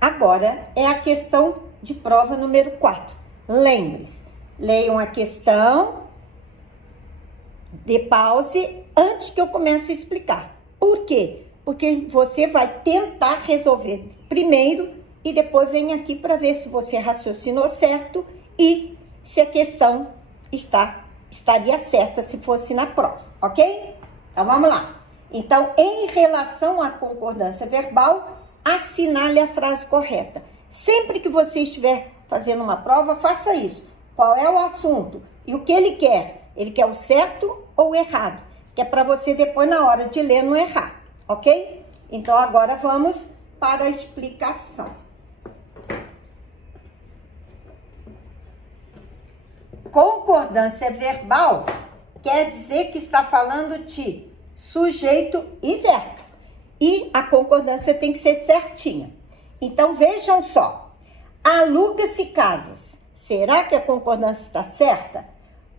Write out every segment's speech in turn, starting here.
Agora é a questão de prova número 4. Lembre-se, leiam a questão, dê pause antes que eu comece a explicar. Por quê? Porque você vai tentar resolver primeiro e depois vem aqui para ver se você raciocinou certo e se a questão estaria certa se fosse na prova, ok? Então, vamos lá. Então, em relação à concordância verbal, assinale a frase correta. Sempre que você estiver fazendo uma prova, faça isso. Qual é o assunto e o que ele quer? Ele quer o certo ou o errado? Que é para você depois, na hora de ler, não errar, ok? Então, agora vamos para a explicação. Concordância verbal quer dizer que está falando de sujeito e verbo. E a concordância tem que ser certinha. Então, vejam só. Aluga-se casas. Será que a concordância está certa?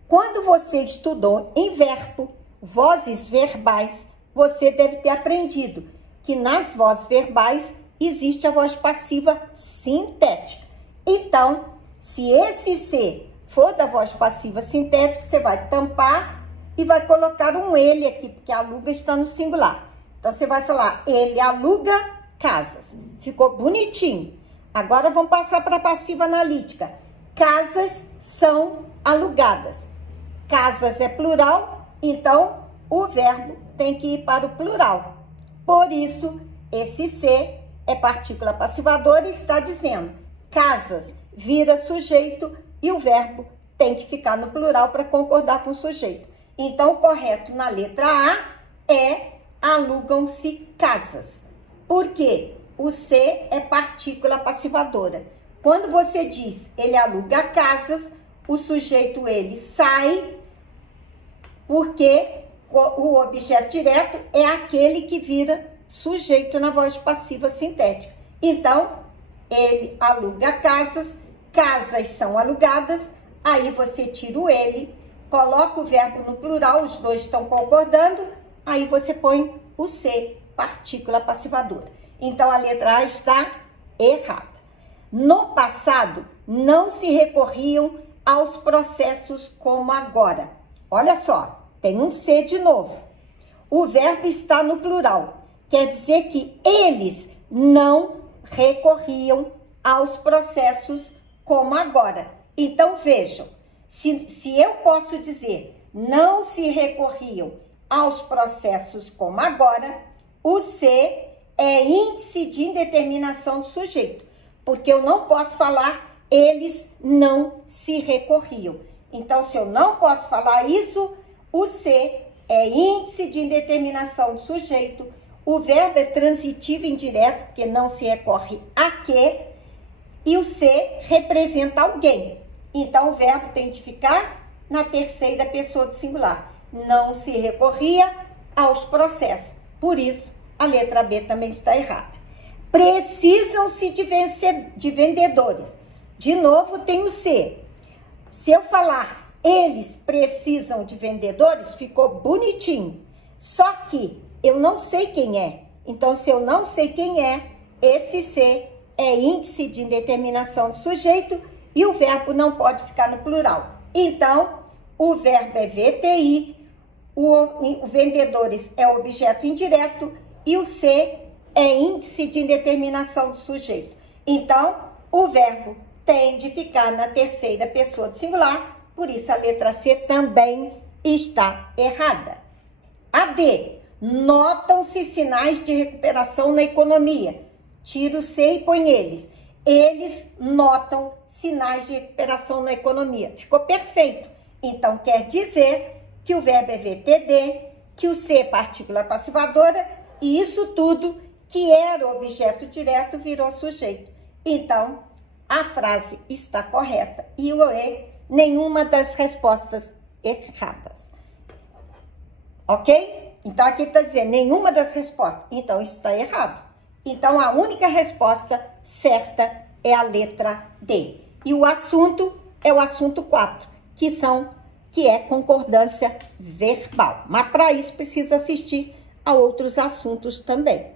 Quando você estudou em verbo, vozes verbais, você deve ter aprendido que nas vozes verbais existe a voz passiva sintética. Então, se esse C for da voz passiva sintética, você vai tampar e vai colocar um ele aqui, porque aluga está no singular. Então, você vai falar, ele aluga casas. Ficou bonitinho. Agora, vamos passar para a passiva analítica. Casas são alugadas. Casas é plural, então o verbo tem que ir para o plural. Por isso, esse C é partícula passivadora e está dizendo casas vira sujeito e o verbo tem que ficar no plural para concordar com o sujeito. Então, o correto na letra A é alugam-se casas. Por quê? O C é partícula passivadora. Quando você diz ele aluga casas, o sujeito ele sai, porque o objeto direto é aquele que vira sujeito na voz passiva sintética. Então, ele aluga casas, casas são alugadas, aí você tira o ele, coloca o verbo no plural, os dois estão concordando, aí você põe o C, partícula passivadora. Então, a letra A está errada. No passado, não se recorriam aos processos como agora. Olha só, tem um C de novo. O verbo está no plural. Quer dizer que eles não recorriam aos processos como agora. Então, vejam, se eu posso dizer não se recorriam aos processos como agora, o C é índice de indeterminação do sujeito, porque eu não posso falar eles não se recorriam. Então, se eu não posso falar isso, o C é índice de indeterminação do sujeito, o verbo é transitivo indireto, porque não se recorre a que, e o C representa alguém. Então, o verbo tem de ficar na terceira pessoa do singular. Não se recorria aos processos. Por isso, a letra B também está errada. Precisam-se de vendedores. De novo, tem o C. Se eu falar eles precisam de vendedores, ficou bonitinho. Só que eu não sei quem é. Então, se eu não sei quem é, esse C é índice de indeterminação do sujeito e o verbo não pode ficar no plural. Então, o verbo é VTI, o vendedores é objeto indireto e o C é índice de indeterminação do sujeito. Então, o verbo tem de ficar na terceira pessoa do singular, por isso a letra C também está errada. A D, notam-se sinais de recuperação na economia. Tira o C e põe eles. Eles notam sinais de recuperação na economia. Ficou perfeito. Então, quer dizer que o verbo é VTD, que o C é partícula passivadora, e isso tudo que era objeto direto virou sujeito. Então, a frase está correta e o E, nenhuma das respostas erradas. Ok? Então, aqui está dizendo nenhuma das respostas. Então, isso está errado. Então, a única resposta certa é a letra D. E o assunto é o assunto 4, que é concordância verbal. Mas, para isso, precisa assistir a outros assuntos também.